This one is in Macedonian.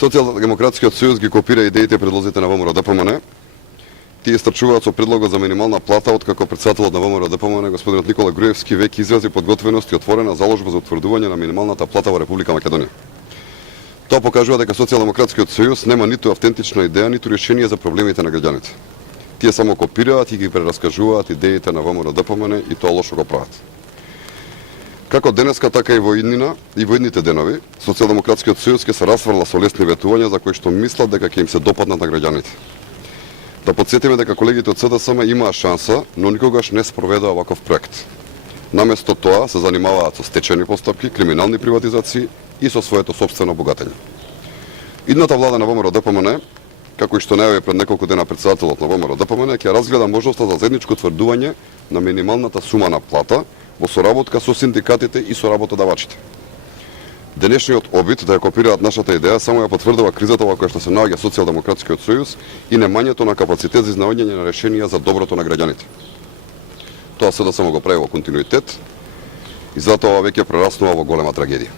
Социјалдемократскиот сојуз ги копира идеите и предлозите на ВМРО-ДПМН. Тие истрчуваат со предлогот за минимална плата, откако председателот на ВМРО-ДПМН, господинот Никола Груевски, веќе изрази подготвеност и отворена заложба за утврдување на минималната плата во Република Македонија. Тоа покажува дека Социјалдемократскиот сојуз нема ниту автентична идеја, ниту решение за проблемите на граѓаните. Тие само копираат и ги прераскажуваат идеите на ВМРО-ДПМН и тоа лошо го прават. Како денеска, така и во идните денови, Социјалдемократскиот сојуз ќе се расфрла со лесни ветувања за кои што мислат дека ќе им се допаднат на граѓаните. Да подсетиме дека колегите од СДСМ имаа шанса, но никогаш не спроведоа ваков проект. Наместо тоа се занимаваат со стечајни постапки, криминални приватизации и со своето сопствено богатење. Идната влада на ВМРО-ДПМН, како и што најави пред неколку дена председателот на ВМРО-ДПМН, ќе разгледа можноста за заедничко утврдување на минималната сума на плата во соработка со синдикатите и со работодавачите. Денешниот обид да ја копираат нашата идеја само ја потврдува кризата во која што се наоѓа Социјалдемократскиот сојуз и немањето на капацитет за изнаоѓање на решенија за доброто на граѓаните. Тоа се да само го прави во континуитет и затоа веќе прераснува во голема трагедија.